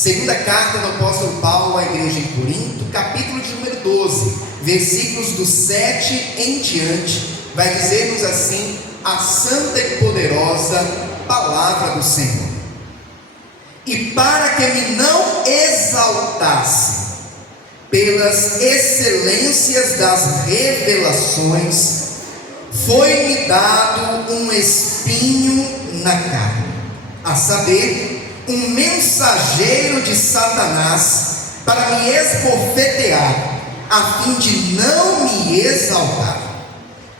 Segunda carta do apóstolo Paulo à igreja em Corinto, capítulo de número 12, versículos do 7 em diante, vai dizer-nos assim a santa e poderosa palavra do Senhor. E para que me não exaltasse pelas excelências das revelações, foi-me dado um espinho na carne, a saber, um mensageiro de Satanás, para me esbofetear, a fim de não me exaltar,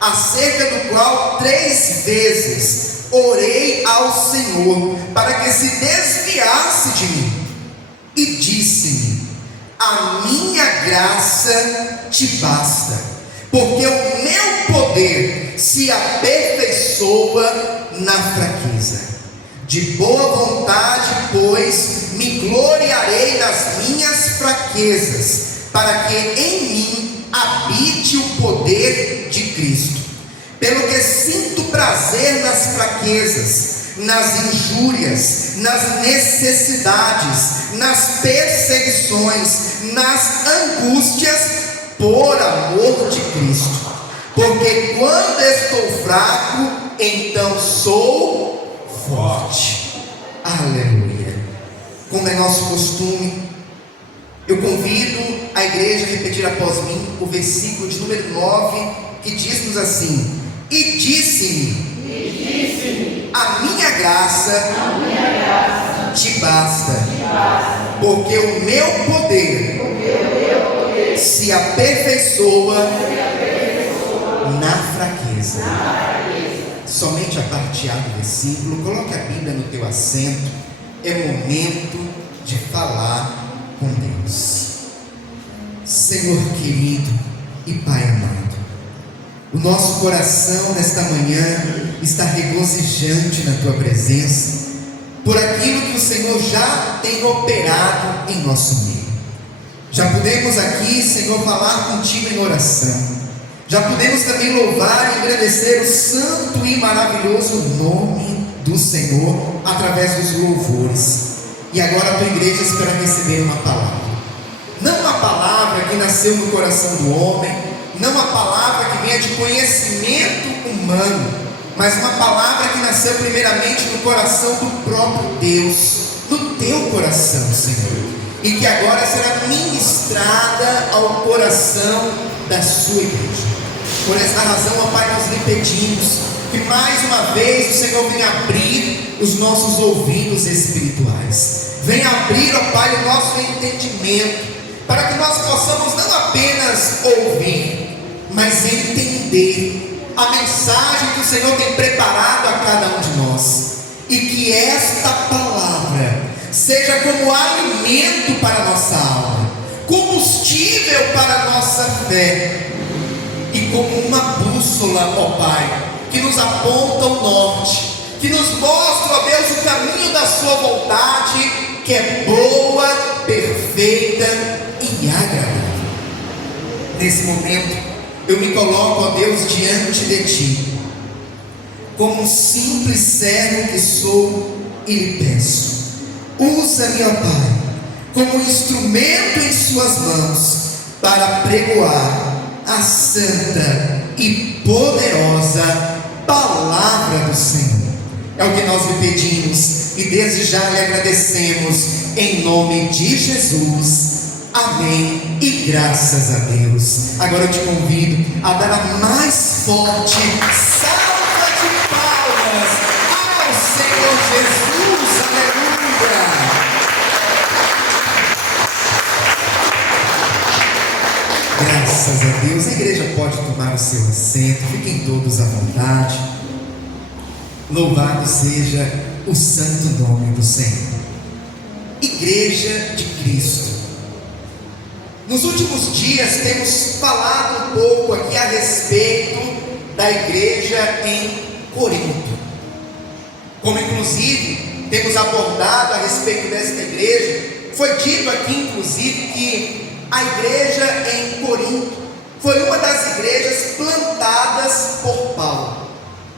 acerca do qual 3 vezes orei ao Senhor, para que se desviasse de mim, e disse-me: a minha graça te basta, porque o meu poder se aperfeiçoa na fraqueza. De boa vontade, pois, me gloriarei nas minhas fraquezas, para que em mim habite o poder de Cristo. Pelo que sinto prazer nas fraquezas, nas injúrias, nas necessidades, nas perseguições, nas angústias, por amor de Cristo. Porque quando estou fraco, então sou forte. Aleluia. Como é nosso costume, eu convido a igreja a repetir após mim o versículo de número 9, que diz-nos assim: e disse-me, a minha graça te basta, porque o meu poder se aperfeiçoa na fraqueza. Somente a parte A do versículo. Coloque a Bíblia no teu assento. É momento de falar com Deus. Senhor querido e Pai amado, o nosso coração nesta manhã está regozijante na tua presença, por aquilo que o Senhor já tem operado em nosso meio. Já pudemos aqui, Senhor, falar contigo em oração. Já podemos também louvar e agradecer o santo e maravilhoso nome do Senhor através dos louvores. E agora a tua igreja espera receber uma palavra. Não uma palavra que nasceu no coração do homem, não uma palavra que venha de conhecimento humano, mas uma palavra que nasceu primeiramente no coração do próprio Deus, no teu coração, Senhor, e que agora será ministrada ao coração da sua igreja. Por esta razão, ó Pai, nós lhe pedimos que mais uma vez o Senhor venha abrir os nossos ouvidos espirituais, venha abrir, ó Pai, o nosso entendimento, para que nós possamos não apenas ouvir, mas entender a mensagem que o Senhor tem preparado a cada um de nós, e que esta palavra seja como alimento para a nossa alma, combustível para a nossa fé, e como uma bússola, ó Pai, que nos aponta o norte, que nos mostra, ó Deus, o caminho da sua vontade, que é boa, perfeita e agradável. Nesse momento, eu me coloco, ó Deus, diante de Ti, como um simples servo que sou, e lhe peço: usa-me, ó Pai, como um instrumento em Suas mãos, para pregoar a santa e poderosa palavra do Senhor. É o que nós lhe pedimos e desde já lhe agradecemos, em nome de Jesus. Amém e graças a Deus. Agora eu te convido a dar a mais forte salva de palmas ao Senhor Jesus. Aleluia. Graças a Deus. A igreja pode tomar o seu assento, fiquem todos à vontade. Louvado seja o santo nome do Senhor. Igreja de Cristo. Nos últimos dias temos falado um pouco aqui a respeito da igreja em Corinto. Como inclusive temos abordado a respeito desta igreja, foi dito aqui inclusive que a igreja em Corinto foi uma das igrejas plantadas por Paulo.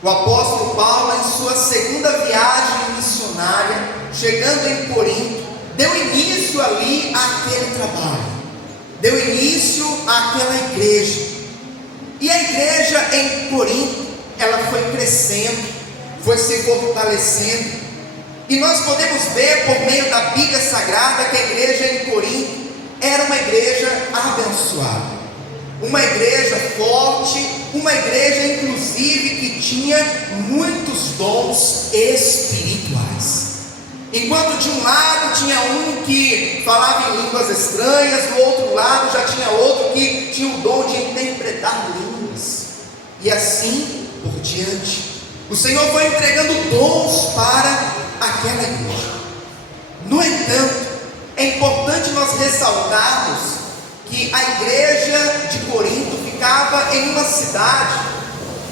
O apóstolo Paulo, em sua segunda viagem missionária, chegando em Corinto, deu início deu início àquela igreja. E a igreja em Corinto, ela foi crescendo, foi se fortalecendo. E nós podemos ver por meio da Bíblia Sagrada que a igreja em Corinto era uma igreja abençoada, uma igreja forte, uma igreja inclusive que tinha muitos dons espirituais. Enquanto de um lado tinha um que falava em línguas estranhas, do outro lado já tinha outro que tinha o dom de interpretar línguas, e assim por diante. O Senhor foi entregando dons para aquela igreja. No entanto, é importante nós ressaltarmos que a igreja de Corinto ficava em uma cidade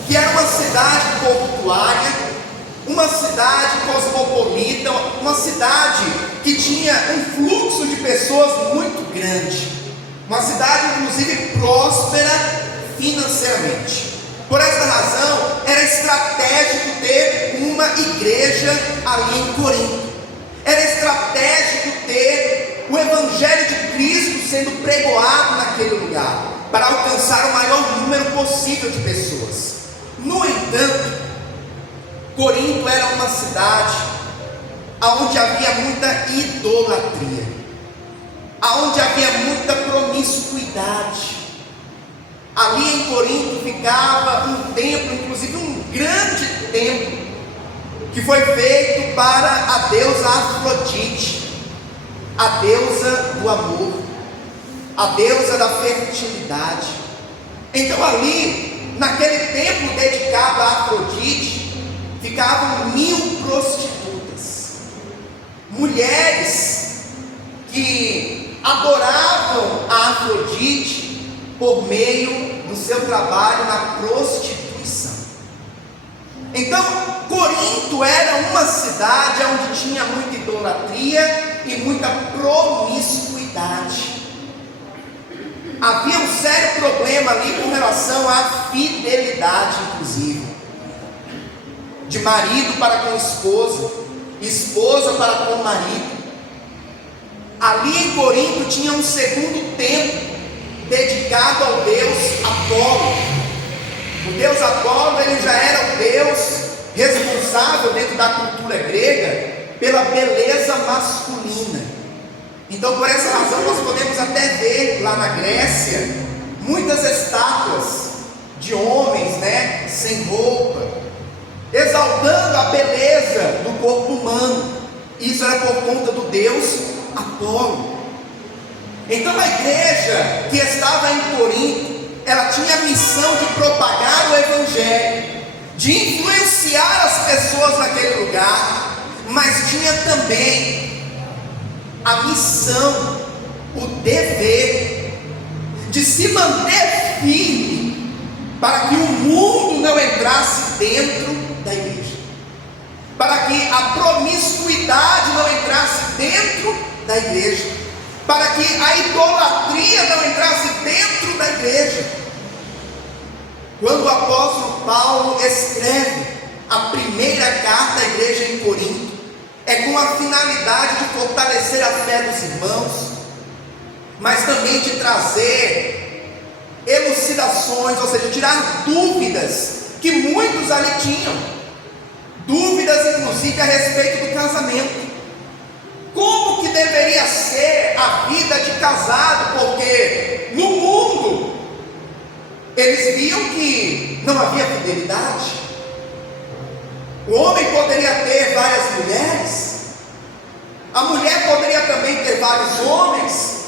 que era uma cidade portuária, uma cidade cosmopolita, uma cidade que tinha um fluxo de pessoas muito grande, uma cidade inclusive próspera financeiramente. Por essa razão, era estratégico ter uma igreja ali em Corinto. Era estratégico ter o Evangelho de Cristo sendo pregoado naquele lugar, para alcançar o maior número possível de pessoas. No entanto, Corinto era uma cidade onde havia muita idolatria, onde havia muita promiscuidade. Ali em Corinto ficava um templo, inclusive um grande templo, que foi feito para a deusa Afrodite, a deusa do amor, a deusa da fertilidade. Então ali, naquele templo dedicado a Afrodite, ficavam 1000 prostitutas, mulheres que adoravam a Afrodite por meio do seu trabalho na prostituição. Então, Corinto era uma cidade onde tinha muita idolatria e muita promiscuidade. Havia um sério problema ali com relação à fidelidade, inclusive, de marido para com esposa, esposa para com marido. Ali em Corinto tinha um segundo templo dedicado ao deus Apolo. O deus Apolo, ele já era o deus responsável dentro da cultura grega pela beleza masculina. Então, por essa razão, nós podemos até ver lá na Grécia muitas estátuas de homens, sem roupa, exaltando a beleza do corpo humano. Isso era por conta do deus Apolo. Então a igreja que estava em Corinto, ela tinha a missão de propagar o Evangelho, de influenciar as pessoas naquele lugar, mas tinha também a missão, o dever de se manter firme para que o mundo não entrasse dentro da igreja, para que a promiscuidade não entrasse dentro da igreja, para que a idolatria não entrasse dentro da igreja. Quando o apóstolo Paulo escreve a primeira carta à igreja em Corinto, é com a finalidade de fortalecer a fé dos irmãos, mas também de trazer elucidações, ou seja, tirar dúvidas que muitos ali tinham, dúvidas inclusive a respeito do casamento. Como que deveria ser a vida de casado? Porque no mundo eles viam que não havia fidelidade. O homem poderia ter várias mulheres, a mulher poderia também ter vários homens.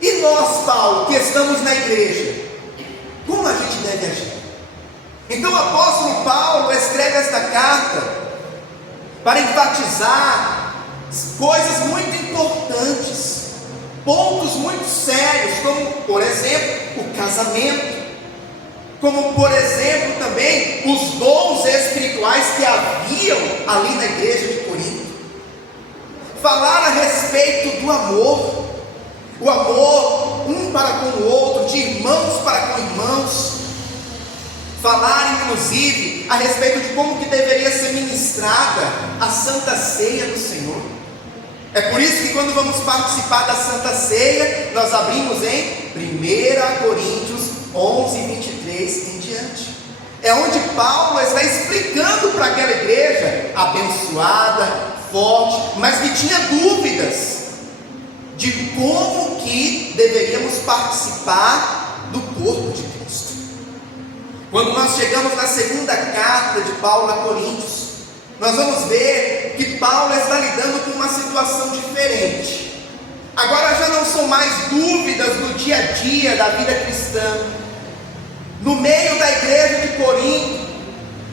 E nós, Paulo, que estamos na igreja, como a gente deve agir? Então o apóstolo Paulo escreve esta carta para enfatizar coisas muito importantes, pontos muito sérios, como por exemplo o casamento, como por exemplo também os dons espirituais que haviam ali na igreja de Corinto. Falar a respeito do amor, o amor um para com o outro, de irmãos para com irmãos. Falar inclusive a respeito de como que deveria ser ministrada a Santa Ceia do Senhor. É por isso que quando vamos participar da Santa Ceia, nós abrimos em 1 Coríntios 11, 23 em diante. É onde Paulo está explicando para aquela igreja abençoada, forte, mas que tinha dúvidas de como que deveríamos participar do corpo de Cristo. Quando nós chegamos na segunda carta de Paulo a Coríntios, nós vamos ver que Paulo está lidando com uma situação diferente. Agora já não são mais dúvidas do dia a dia da vida cristã. No meio da igreja de Corinto,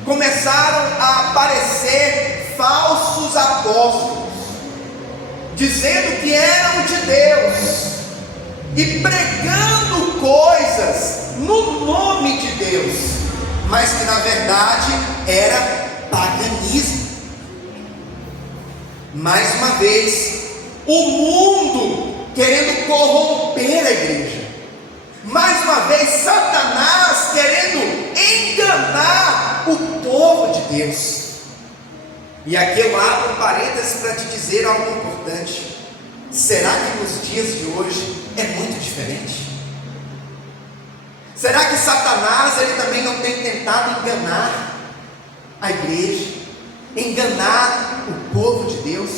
começaram a aparecer falsos apóstolos, dizendo que eram de Deus, e pregando coisas no nome de Deus, mas que na verdade era paganismo. Mais uma vez, o mundo querendo corromper a igreja. Mais uma vez, Satanás querendo enganar o povo de Deus. E aqui eu abro um parênteses para te dizer algo importante. Será que nos dias de hoje é muito diferente? Será que Satanás ele também não tem tentado enganar a igreja, enganar o povo de Deus?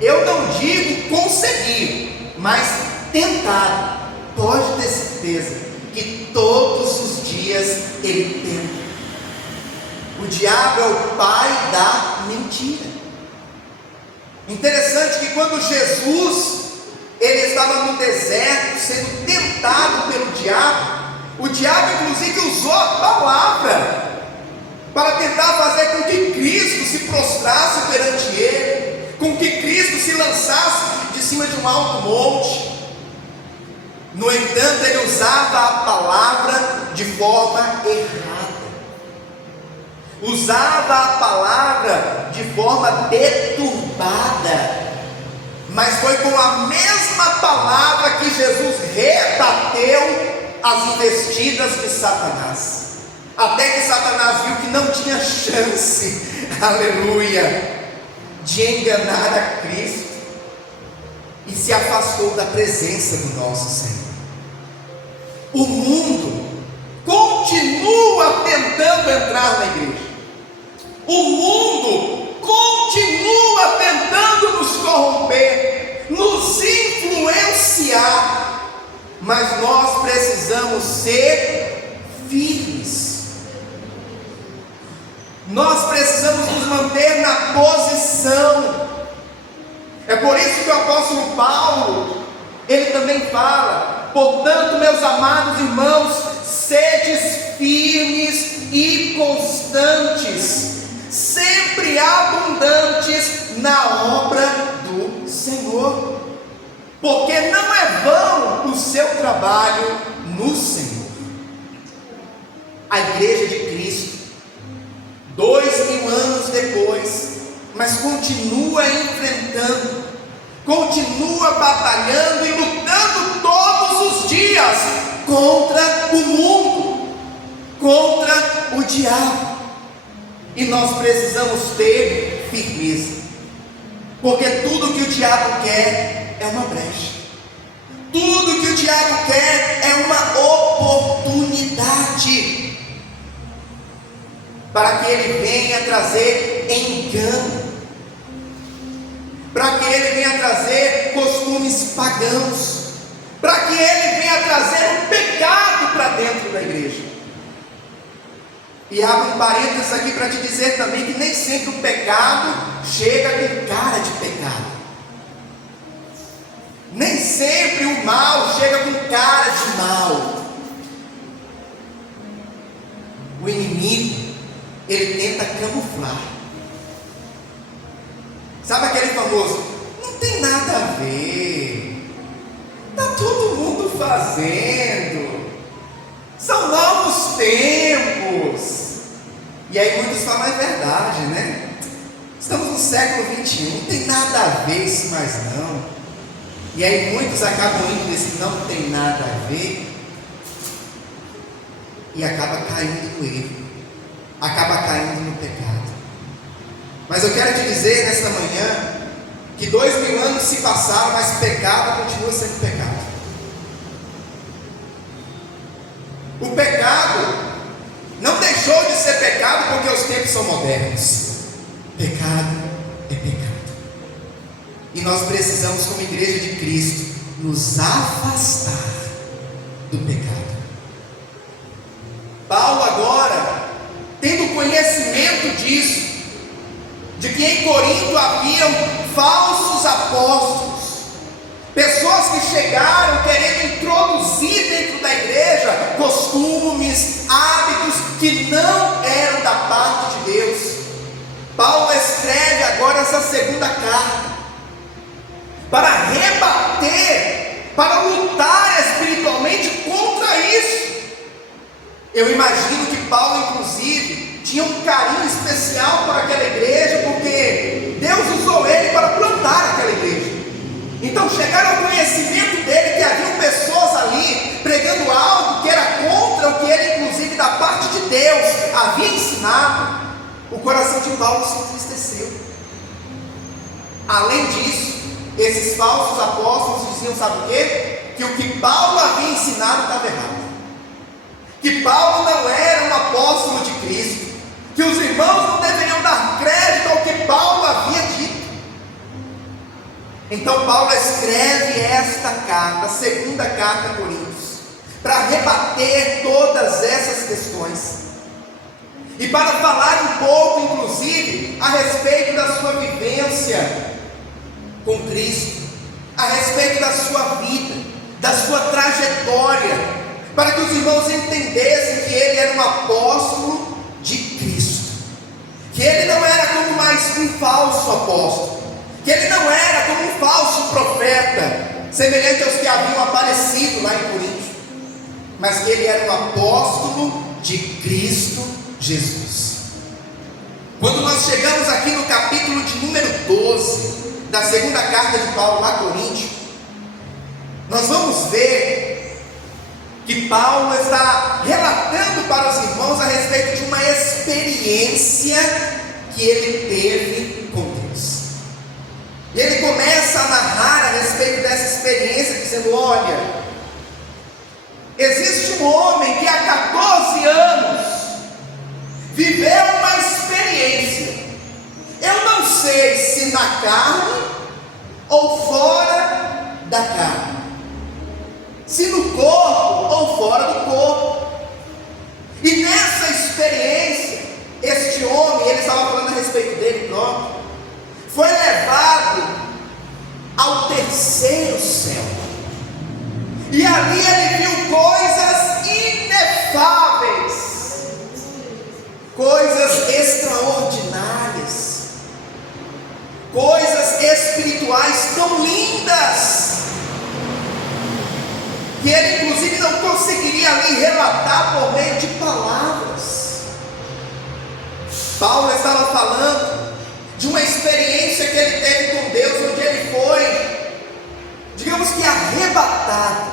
Eu não digo conseguir, mas tentar. Pode ter certeza que todos os dias ele tenta. O diabo é o pai da mentira. Interessante que quando Jesus ele estava no deserto sendo tentado pelo diabo, o diabo inclusive usou a palavra para tentar fazer com que Cristo se prostrasse perante ele, com que Cristo se lançasse de cima de um alto monte. No entanto, ele usava a palavra de forma errada, usava a palavra de forma deturbada, mas foi com a mesma palavra que Jesus rebateu as investidas de Satanás, até que Satanás viu que não tinha chance, aleluia, de enganar a Cristo, e se afastou da presença do nosso Senhor. O mundo continua tentando entrar na igreja, o mundo continua tentando nos corromper, nos influenciar, mas nós precisamos ser firmes, nós precisamos nos manter na posição. É por isso que o apóstolo Paulo, ele também fala: portanto, meus amados irmãos, sedes firmes e constantes, sempre abundantes na obra do Senhor, porque não é vão o seu trabalho no Senhor. A igreja de Cristo, 2000 anos depois, mas continua enfrentando, continua batalhando e lutando todos os dias contra o mundo, contra o diabo. E nós precisamos ter firmeza, porque tudo que o diabo quer é uma brecha, tudo que o diabo quer é uma oportunidade para que ele venha trazer engano, para que ele venha trazer costumes pagãos, para que ele venha trazer o pecado para dentro da igreja. E abro um parênteses aqui para te dizer também que nem sempre o pecado chega com cara de pecado, nem sempre o mal chega com cara de mal. O inimigo, ele tenta camuflar. Sabe aquele famoso: não tem nada a ver, está todo mundo fazendo, são novos tempos. E aí muitos falam: é verdade, né? Estamos no século 21, não tem nada a ver isso mais não. E aí muitos acabam indo nesse não tem nada a ver e acaba caindo no erro, acaba caindo no pecado. Mas eu quero te dizer nessa manhã que 2000 anos se passaram, mas pecado continua sendo pecado. O pecado não deixou de ser pecado porque os tempos são modernos. Pecado é pecado. E nós precisamos, como igreja de Cristo, nos afastar do pecado. Paulo agora, tendo conhecimento disso, de que em Corinto haviam falsos apóstolos, pessoas que chegaram querendo introduzir dentro da igreja costumes, hábitos que não eram da parte de Deus. Paulo escreve agora essa segunda carta para rebater, para lutar espiritualmente contra isso. Eu imagino que Paulo, inclusive, tinha um carinho especial por aquela igreja, porque Deus usou ele para plantar aquela igreja. Então chegaram ao conhecimento dele que haviam pessoas ali pregando algo que era contra o que ele, inclusive da parte de Deus, havia ensinado. O coração de Paulo se entristeceu. Além disso, esses falsos apóstolos diziam, sabe o quê? Que o que Paulo havia ensinado estava errado, que Paulo não era um apóstolo de Cristo, que os irmãos não deveriam dar crédito ao que Paulo havia dito. Então Paulo escreve esta carta, a segunda carta a Coríntios, para rebater todas essas questões e para falar um pouco, inclusive, a respeito da sua vivência com Cristo, a respeito da sua vida, da sua trajetória, para que os irmãos entendessem que ele era um apóstolo de Cristo, que ele não era como mais um falso apóstolo, que ele não era como um falso profeta, semelhante aos que haviam aparecido lá em Corinto, mas que ele era um apóstolo de Cristo Jesus. Quando nós chegamos aqui no capítulo de número 12 da segunda carta de Paulo a Coríntio, nós vamos ver que Paulo está relatando para os irmãos a respeito de uma experiência que ele teve com Deus. E ele começa a narrar a respeito dessa experiência, dizendo: olha, existe um homem que há 14 anos viveu uma experiência, eu não sei se na carne ou fora da carne, se no corpo ou fora do corpo. E nessa experiência, este homem, ele estava falando a respeito dele próprio, foi levado ao terceiro céu, e ali ele viu coisas inefáveis, coisas extraordinárias, coisas espirituais tão lindas, que ele inclusive não conseguiria ali relatar por meio de palavras. Paulo estava falando de uma experiência que ele teve com Deus, onde ele foi, digamos que arrebatado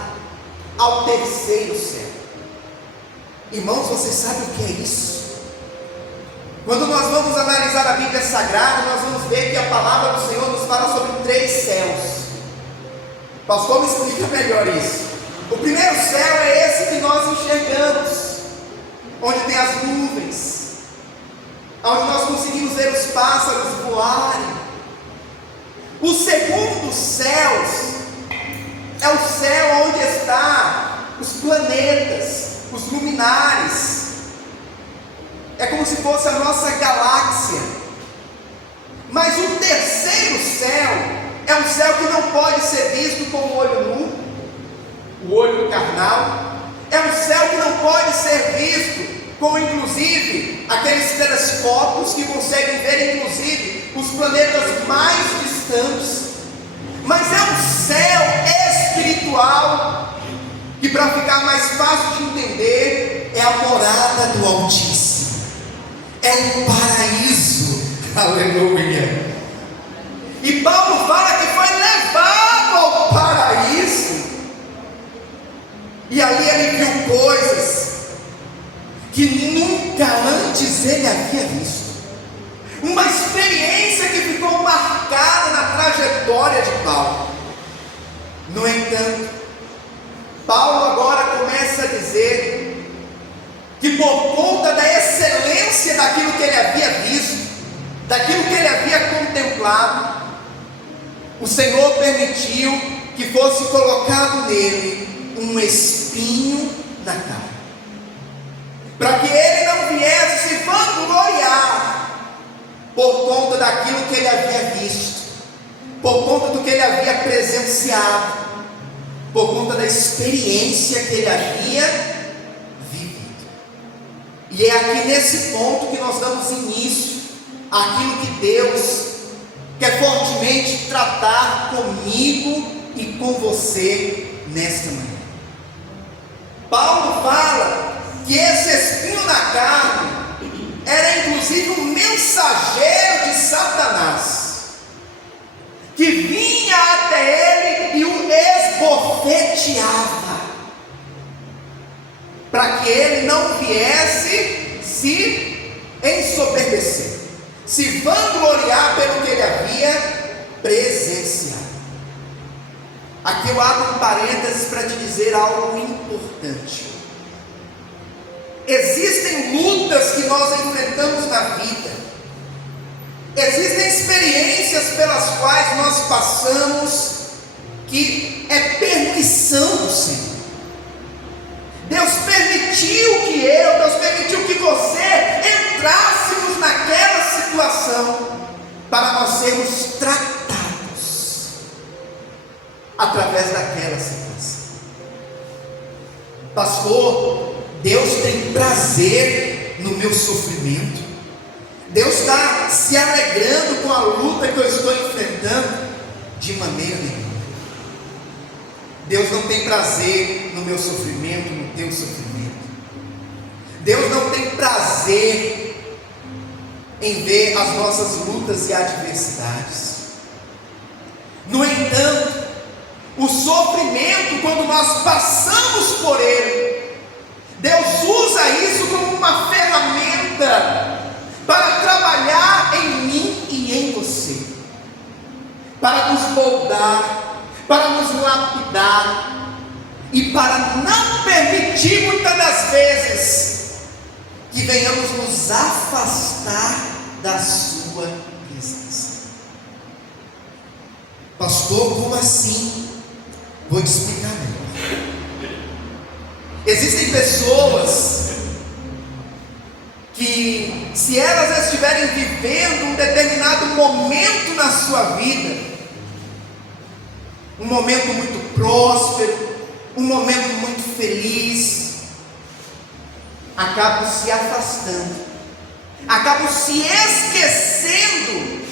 ao terceiro céu. Irmãos, vocês sabem o que é isso? Quando nós vamos analisar a Bíblia Sagrada, nós vamos ver que a palavra do Senhor nos fala sobre 3 céus. Pastor, me explica melhor isso. O primeiro céu é esse que nós enxergamos, onde tem as nuvens, onde nós conseguimos ver os pássaros voarem. O segundo céu é o céu onde estão os planetas, os luminares. É como se fosse a nossa galáxia. Mas o terceiro céu é um céu que não pode ser visto com o olho nu, o olho carnal. É um céu que não pode ser visto com, inclusive, aqueles telescópios que conseguem ver, inclusive, os planetas mais distantes. Mas é um céu espiritual, que, para ficar mais fácil de entender, é a morada do Altíssimo. É um paraíso, aleluia. E Paulo fala que foi levado ao paraíso, e ali ele viu coisas que nunca antes ele havia visto, uma experiência que ficou marcada na trajetória de Paulo. No entanto, Paulo agora começa a dizer que por conta da excelência daquilo que ele havia visto, daquilo que ele havia contemplado, o Senhor permitiu que fosse colocado nele um espinho na cara, para que ele não viesse se vangloriar por conta daquilo que ele havia visto, por conta do que ele havia presenciado, por conta da experiência que ele havia vivido. E é aqui nesse ponto que nós damos início àquilo que Deus quer fortemente tratar comigo e com você nesta manhã. Paulo fala que esse espinho na carne era inclusive um mensageiro de Satanás, que vinha até ele e o esbofeteava, para que ele não viesse se ensoberbecer, se vangloriar pelo que ele havia presenciado. Aqui eu abro um parênteses para te dizer algo importante. Existem lutas que nós enfrentamos na vida, existem experiências pelas quais nós passamos, que é permissão do Senhor. Deus permitiu que você entrássemos naquela situação, para nós sermos tratados através daquela situação. Pastor, Deus tem prazer no meu sofrimento? Deus está se alegrando com a luta que eu estou enfrentando? De maneira nenhuma. Deus não tem prazer no meu sofrimento, no teu sofrimento. Deus não tem prazer em ver as nossas lutas e adversidades. No entanto, o sofrimento, quando nós passamos por ele, Deus usa isso como uma ferramenta para trabalhar em mim e em você, para nos moldar, para nos lapidar, e para não permitir muitas das vezes que venhamos nos afastar da sua presença. Pastor, como assim? Vou te explicar melhor. Existem pessoas que, se elas estiverem vivendo um determinado momento na sua vida, um momento muito próspero, um momento muito feliz, acabam se afastando, acabam se esquecendo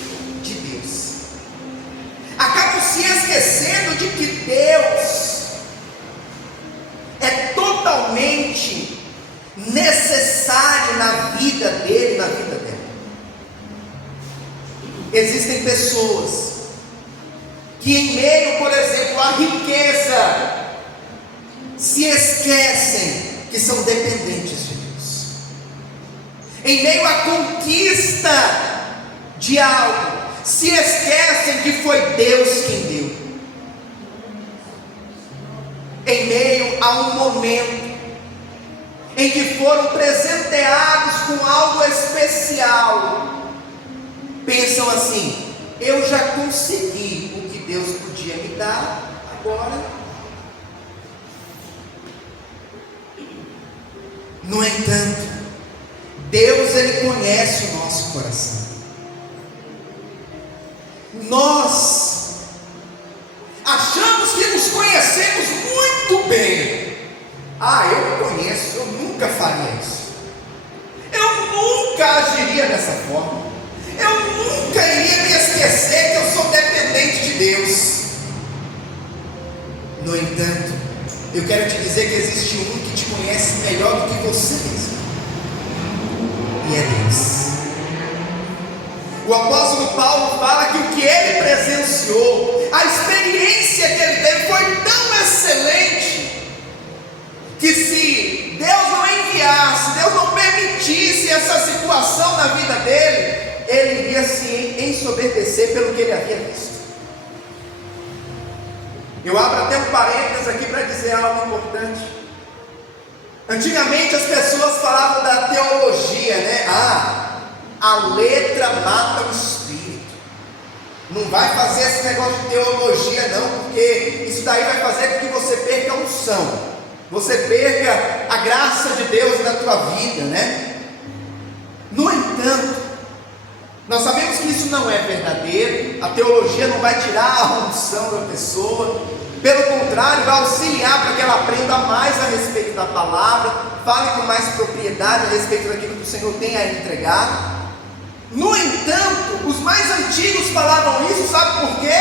de Deus, acabam se esquecendo de que Deus é totalmente necessário na vida dele, na vida dela. Existem pessoas que, em meio, por exemplo, à riqueza, se esquecem que são dependentes de Deus. Em meio à conquista de algo, se esquecem que foi Deus quem deu. Em meio a um momento em que foram presenteados com algo especial, pensam assim: eu já consegui o que Deus podia me dar, agora. No entanto, Deus, Ele conhece o nosso coração. Nós achamos que nos conhecemos muito bem. Eu me conheço, eu nunca faria isso, eu nunca agiria dessa forma, eu nunca iria me esquecer que eu sou dependente de Deus. No entanto, eu quero te dizer que existe um que te conhece melhor do que você mesmo, e é Deus. O apóstolo Paulo fala que o que ele presenciou, a experiência que ele teve foi tão excelente, que se Deus não enviasse, Deus não permitisse essa situação na vida dele, ele queria se ensoberbecer pelo que ele havia visto. Eu abro até um parênteses aqui para dizer algo importante. Antigamente as pessoas falavam da teologia, né? A letra mata o espírito. Não vai fazer esse negócio de teologia não, porque isso daí vai fazer com que você perca a unção, você perca a graça de Deus na tua vida, né? No entanto, nós sabemos que isso não é verdadeiro. A teologia não vai tirar a unção da pessoa, pelo contrário, vai auxiliar para que ela aprenda mais a respeito da palavra, fale com mais propriedade a respeito daquilo que o Senhor tem a entregar. No entanto, os mais antigos falavam isso, sabe por quê?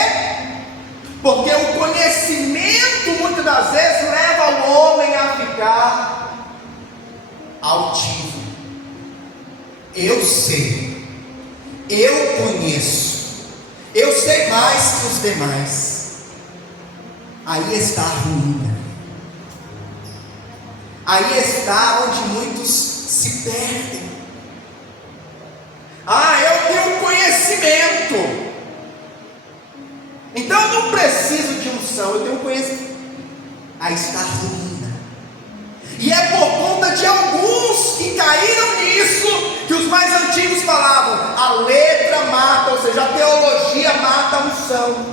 Porque o conhecimento muitas das vezes leva o homem a ficar altivo. Eu sei, eu conheço, eu sei mais que os demais. Aí está a ruína. Aí está onde muitos se perdem. Eu tenho conhecimento, então eu não preciso de unção, eu tenho conhecimento. Aí está a ruína. E é por conta de alguns que caíram nisso que os mais antigos falavam: a letra mata, ou seja, a teologia mata a unção.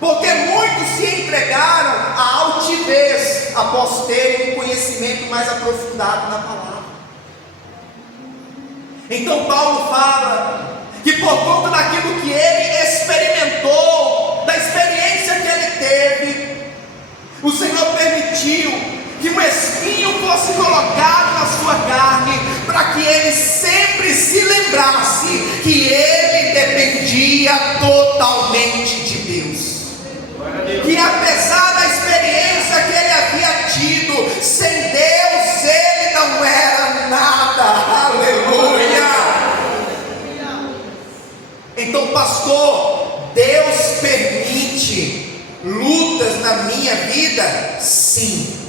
Porque muitos se entregaram à altivez após terem um conhecimento mais aprofundado na palavra. Então Paulo fala que por conta daquilo que ele experimentou, da experiência que ele teve, o Senhor permitiu que um espinho fosse colocado na sua carne, para que ele sempre se lembrasse que ele dependia totalmente de Deus. Que apesar da experiência que ele havia tido, sem Deus ele não era nada. Aleluia! Então, pastor, Deus permite lutas na minha vida? Sim.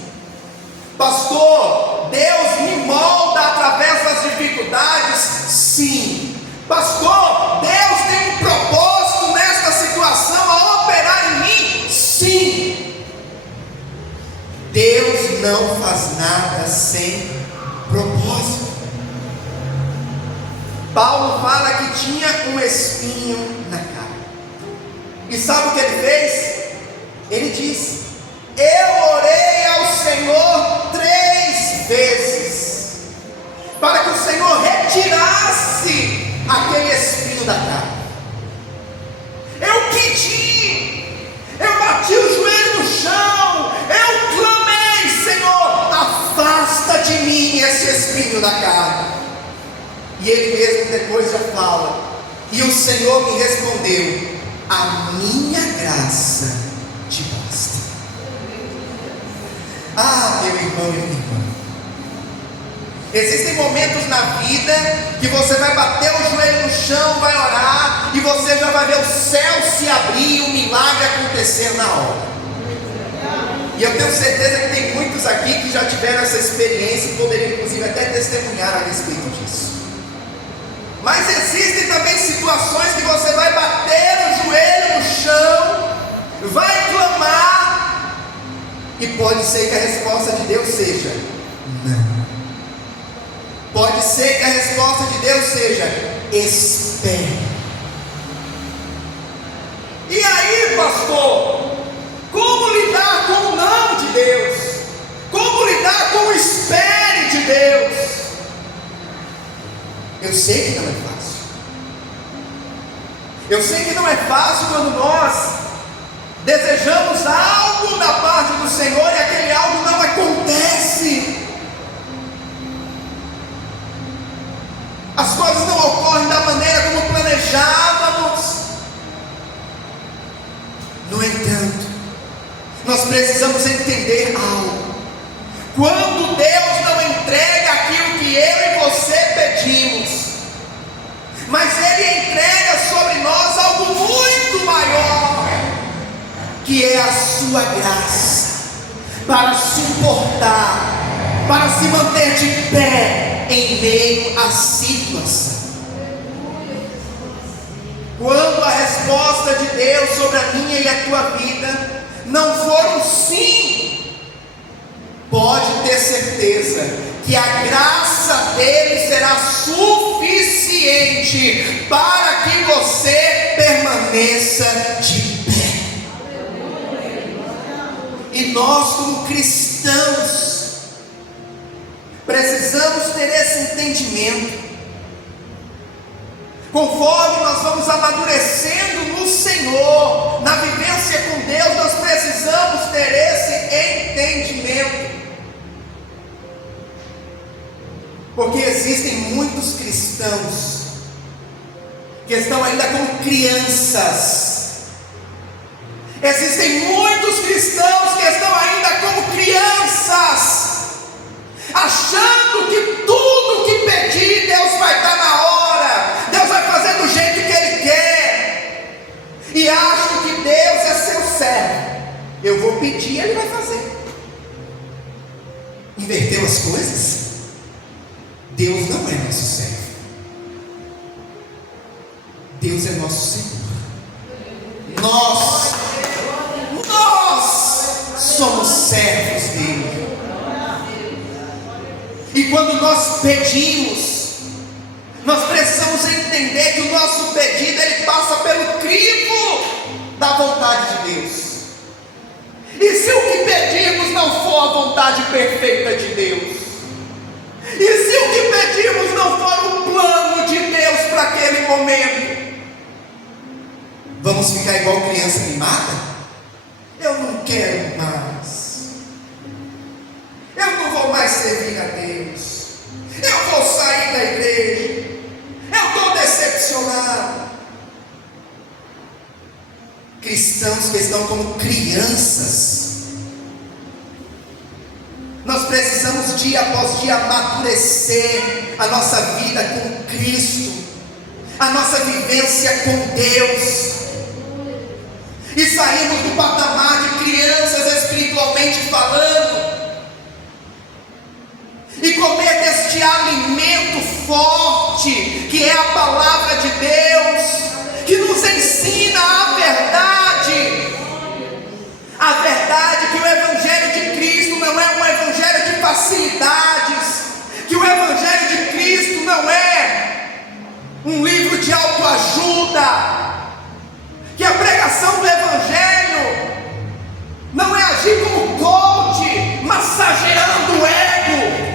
Pastor, Deus me molda através das dificuldades? Sim. Pastor, Deus tem um propósito nesta situação a operar em mim? Sim. Deus não faz nada sem propósito. Paulo fala que tinha um espinho na cara. E sabe o que ele fez? Ele diz: eu orei ao Senhor 3 vezes, para que o Senhor retirasse aquele espinho da cara. Eu pedi, eu bati o joelho no chão, eu clamei: Senhor, afasta de mim esse espinho da cara. E ele mesmo depois já fala: e o Senhor me respondeu: a minha graça te basta. Meu irmão e minha irmã, existem momentos na vida que você vai bater o joelho no chão, vai orar, e você já vai ver o céu se abrir e o milagre acontecer na hora. E eu tenho certeza que tem muitos aqui que já tiveram essa experiência e poderiam inclusive até testemunhar a respeito disso. Mas existem também situações que você vai bater o joelho no chão, vai clamar, e pode ser que a resposta de Deus seja não. Pode ser que a resposta de Deus seja espere. E aí, pastor, como lidar com o não de Deus? Como lidar com o espere de Deus? Eu sei que não é fácil. Eu sei que não é fácil quando nós desejamos algo da parte do Senhor e aquele algo não acontece. As coisas não ocorrem da maneira como planejávamos. No entanto, nós precisamos entender algo. Quando Deus não entrega aquilo que eu e você pedimos, mas Ele entrega sobre nós algo muito maior, que é a sua graça, para suportar, para se manter de pé em meio à situação. quando a resposta de Deus sobre a minha e a tua vida não for um sim, pode ter certeza que a graça dele será suficiente para que você permaneça de pé. E nós, como cristãos, precisamos ter esse entendimento. Conforme nós vamos amadurecendo no Senhor, na vivência com Deus, nós precisamos ter esse entendimento. Porque existem muitos cristãos que estão ainda como crianças. Existem muitos cristãos que estão ainda como crianças, achando que tudo que pedir, Deus vai dar na hora, Deus vai fazer do jeito que Ele quer, e acham que Deus é seu servo. Eu vou pedir, Ele vai fazer. Inverteu as coisas? Deus não é nosso servo, Deus é nosso Senhor. Nós somos servos dele. E quando nós pedimos, nós precisamos entender que o nosso pedido ele passa pelo crivo da vontade de Deus. E se o que pedimos não for a vontade perfeita de Deus, e se o que pedimos não for o plano de Deus para aquele momento, vamos ficar igual criança mimada? Eu não quero mais, eu não vou mais servir a Deus, eu vou sair da igreja, eu estou decepcionado. Cristãos que estão como crianças, nós precisamos dia após dia amadurecer a nossa vida com Cristo, a nossa vivência com Deus, e sairmos do patamar de crianças espiritualmente falando, e comer deste alimento forte, que é a palavra de Deus, que nos ensina a verdade que o Evangelho de Cristo não é um Evangelho de facilidades, que o Evangelho de Cristo não é um livro de autoajuda, que a pregação do Evangelho não é agir como coach, massageando o ego.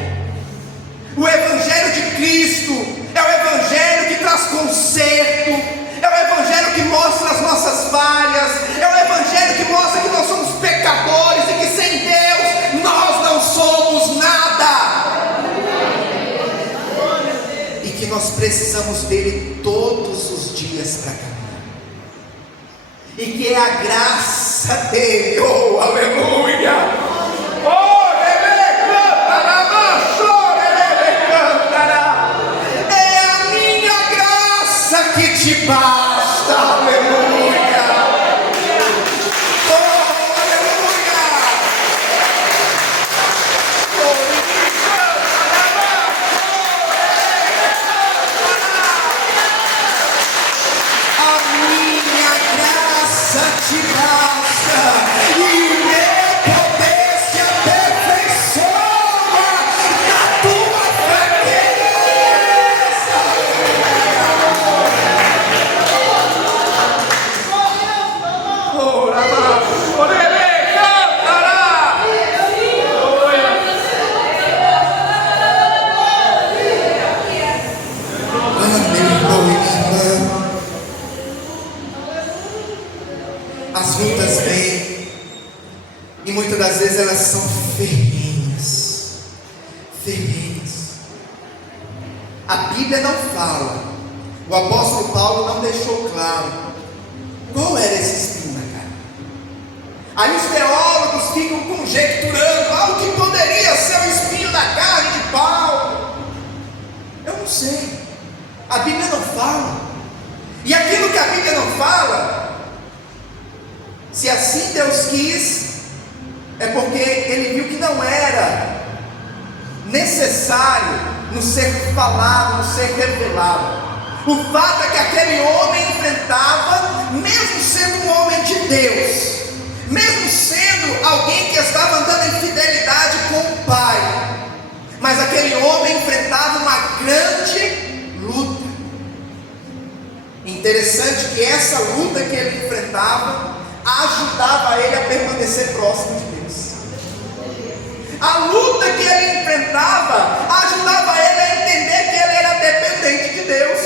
O Evangelho de Cristo é o Evangelho que traz conserto, é o Evangelho que mostra as nossas falhas, é o Evangelho que mostra que nós somos pecadores e que sem Deus nós não somos nada, e que nós precisamos dele todos os dias para caminhar, e que é a graça dele, oh aleluia, oh é a minha graça que te basta, aleluia, oh aleluia, a minha graça te basta, e o meu poder se aperfeiçoa na tua fraqueza. As lutas vêm, e muitas das vezes elas são ferrenhas. A Bíblia não fala, o apóstolo Paulo não deixou claro qual era esse espinho na carne. Aí os teólogos ficam conjecturando o que poderia ser o espinho da carne de Paulo. Eu não sei, a Bíblia não fala, e aquilo que a Bíblia não fala, se assim Deus quis, é porque Ele viu que não era necessário nos ser falado, nos ser revelado. O fato é que aquele homem enfrentava, mesmo sendo um homem de Deus, mesmo sendo alguém que estava andando em fidelidade com o Pai, mas aquele homem enfrentava uma grande luta. Interessante que essa luta que ele enfrentava ajudava ele a permanecer próximo de Deus. A luta que ele enfrentava ajudava ele a entender que ele era dependente de Deus.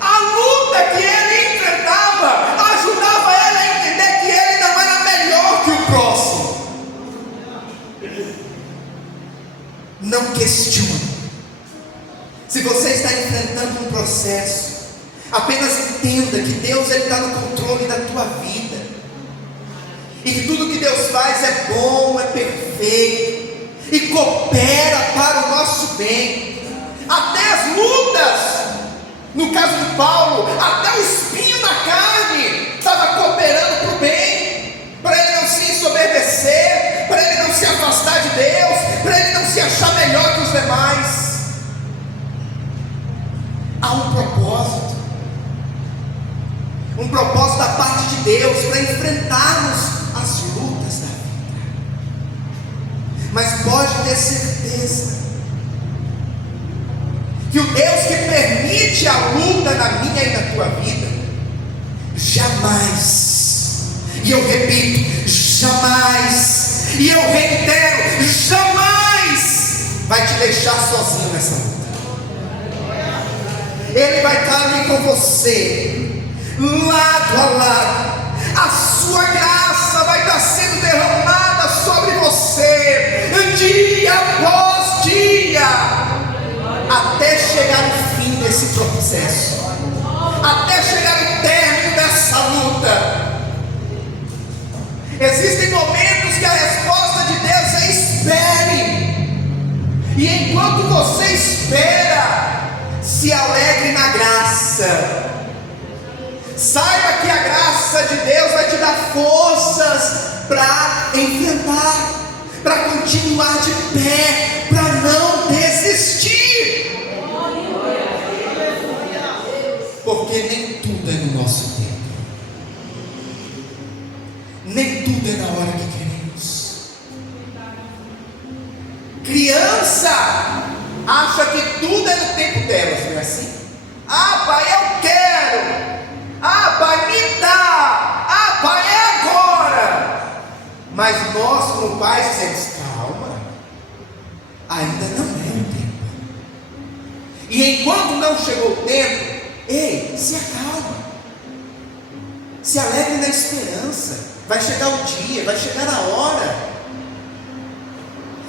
A luta que ele enfrentava ajudava ele a entender que ele não era melhor que o próximo. Não questione. Se você está enfrentando um processo, apenas entenda que Deus está no controle da tua vida, e que tudo que Deus faz é bom, é perfeito, e coopera para o nosso bem. Até as lutas, no caso de Paulo, até o espinho na carne estava cooperando para o bem, para ele não se ensoberbecer, para ele não se afastar de Deus, para ele não se achar melhor que os demais. Há um propósito da parte de Deus para enfrentarmos as lutas da vida. Mas pode ter certeza que o Deus que permite a luta na minha e na tua vida, jamais, e eu repito, jamais, e eu reitero, jamais vai te deixar sozinho nessa luta. Ele vai estar ali com você, lado a lado. A sua graça vai estar sendo derramada sobre você, dia após dia, até chegar no fim desse processo, até chegar no término dessa luta. Existem momentos que a resposta de Deus é espere, e enquanto você espera, se alegre na graça. Saiba que a graça de Deus vai te dar forças para enfrentar, para continuar de pé, para não desistir. Porque nem tudo é no nosso tempo, nem tudo é na hora que queremos. Criança acha que tudo é no tempo delas, não é assim? Ah, pai, eu quero. Ah, pai, me dá. Ah, pai, é agora. Mas nós, como pais, dizemos: calma, ainda não é o tempo. E enquanto não chegou o tempo, ei, se acalma, se alegre na esperança. Vai chegar o dia, vai chegar a hora.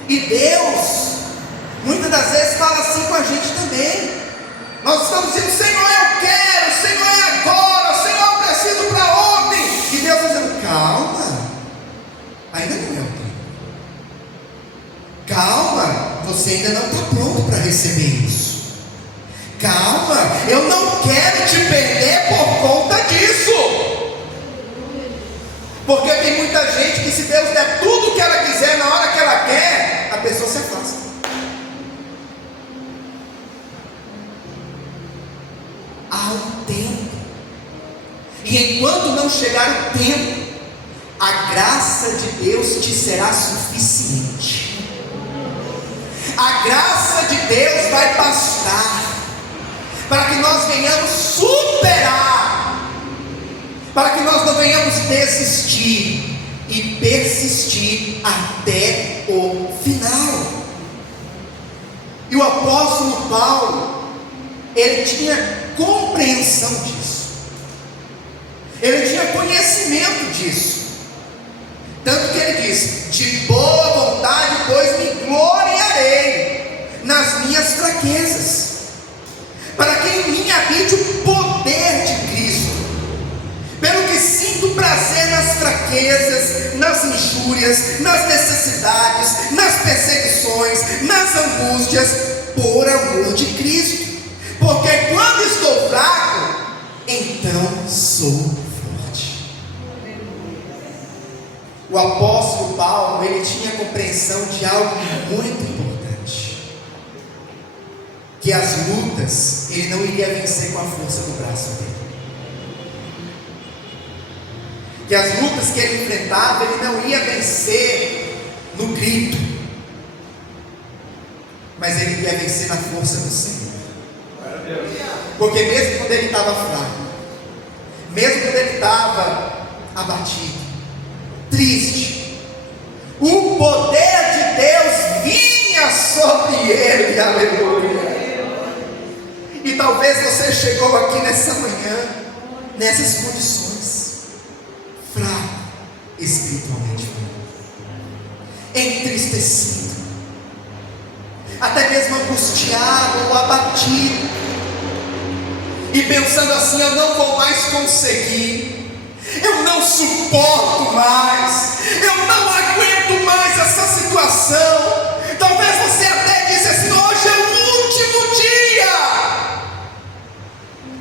E Deus, muitas das vezes, fala assim com a gente também. Nós estamos dizendo: Senhor, eu quero, Senhor, é agora, Senhor, eu preciso para ontem. E Deus está dizendo: calma, ainda não é o tempo. Calma, você ainda não está pronto para receber isso. Calma, eu não quero te perder por conta disso. Porque tem muita gente que, se Deus der tudo o que ela quiser na hora que ela quer, a pessoa se afasta. Há um tempo, e enquanto não chegar o tempo, a graça de Deus te será suficiente. A graça de Deus vai bastar para que nós venhamos superar, para que nós não venhamos desistir e persistir até o final. E o apóstolo Paulo, ele tinha compreensão disso, ele tinha conhecimento disso, tanto que ele diz: de boa vontade, pois me gloriarei nas minhas fraquezas, para que em mim habite o poder de Cristo. Pelo que sinto prazer nas fraquezas, nas injúrias, nas necessidades, nas perseguições, nas angústias, por amor de Cristo. Porque quando estou fraco, então sou forte. O apóstolo Paulo, ele tinha compreensão de algo muito importante, que que as lutas ele não iria vencer com a força do braço dele. Que as lutas que ele enfrentava, ele não ia vencer no grito, mas ele ia vencer na força do Senhor. Porque mesmo quando ele estava fraco, mesmo quando ele estava abatido, triste, o poder de Deus vinha sobre ele, aleluia. E talvez você chegou aqui nessa manhã, nessas condições, fraco espiritualmente falando, entristecido, até mesmo angustiado ou abatido, e pensando assim: eu não vou mais conseguir, eu não suporto mais, eu não aguento mais essa situação. Talvez você até disse assim: hoje é o último dia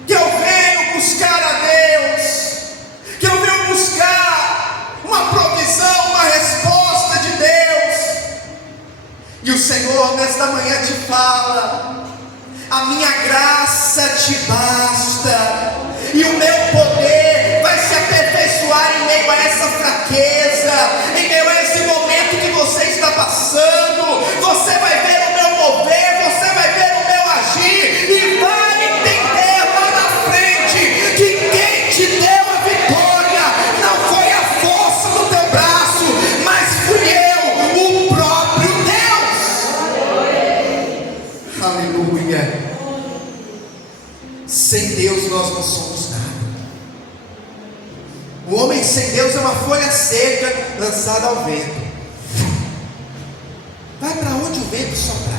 que eu venho buscar a Deus, que eu venho buscar uma provisão, uma resposta de Deus. E o Senhor nesta manhã te fala: a minha graça te basta, e o meu poder vai se aperfeiçoar em meio a essa fraqueza, em meio a esse momento que você está passando. Você vai ver o meu mover, você vai ver o meu agir, e vai entender lá na frente que quem te deu a vitória não foi a força do teu braço, mas fui eu, o próprio Deus. Aleluia. Sem Deus nós não somos nada. O homem sem Deus é uma folha seca lançada ao vento. Vai para onde o vento soprar.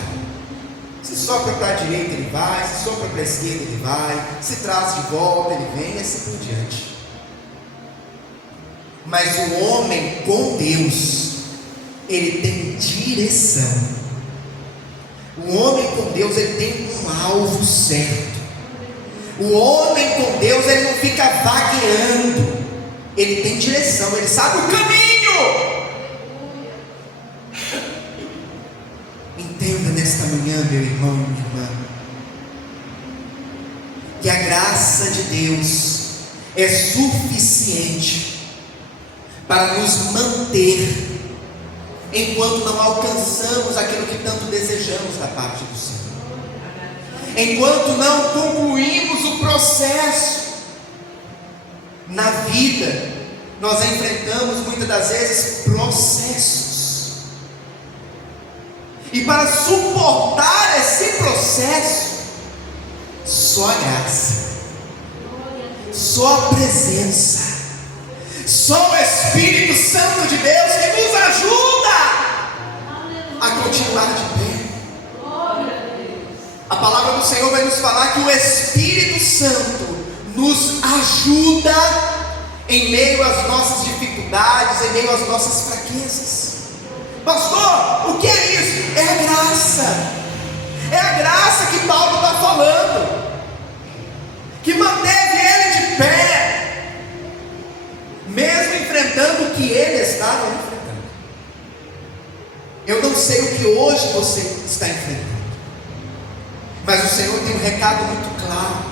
Se sopra para a direita ele vai, se sopra para a esquerda ele vai, se traz de volta ele vem, e assim por diante. Mas o homem com Deus, ele tem direção. O homem com Deus, ele tem um alvo certo. O homem com Deus, ele não fica vagueando, ele tem direção, ele sabe o caminho. Entenda nesta manhã, meu irmão e minha irmã, que a graça de Deus é suficiente para nos manter enquanto não alcançamos aquilo que tanto desejamos da parte do Senhor. Enquanto não concluímos o processo. Na vida, nós enfrentamos muitas das vezes processos, e para suportar esse processo, só a graça, só a presença, só o Espírito Santo de Deus que nos ajuda a continuar de pé. A palavra do Senhor vai nos falar que o Espírito Santo nos ajuda em meio às nossas dificuldades, em meio às nossas fraquezas. Pastor, o que é isso? É a graça. É a graça que Paulo está falando, que manteve ele de pé, mesmo enfrentando o que ele estava enfrentando. Eu não sei o que hoje você está enfrentando, mas o Senhor tem um recado muito claro,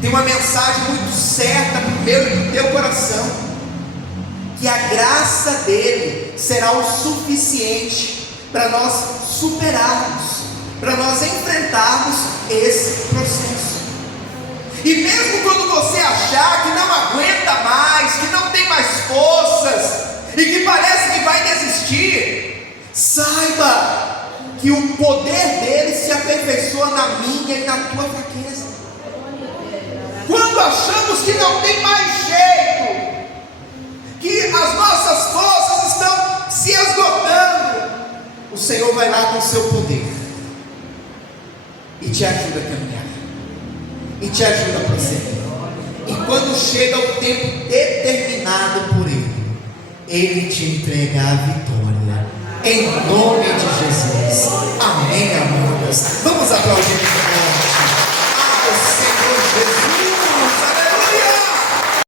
tem uma mensagem muito certa para o meu e para o teu coração, que a graça dele será o suficiente para nós superarmos, para nós enfrentarmos esse processo. E mesmo quando você achar que não aguenta mais, que não tem mais forças, e que parece que vai desistir, saiba que o poder dele se aperfeiçoa na minha e na tua fraqueza. Quando achamos que não tem mais jeito, que as nossas forças estão se esgotando, o Senhor vai lá com o seu poder e te ajuda a caminhar, e te ajuda a prosseguir. E quando chega o tempo determinado por Ele te entrega a vitória, em nome de Jesus. Amém, amados. Vamos aplaudir.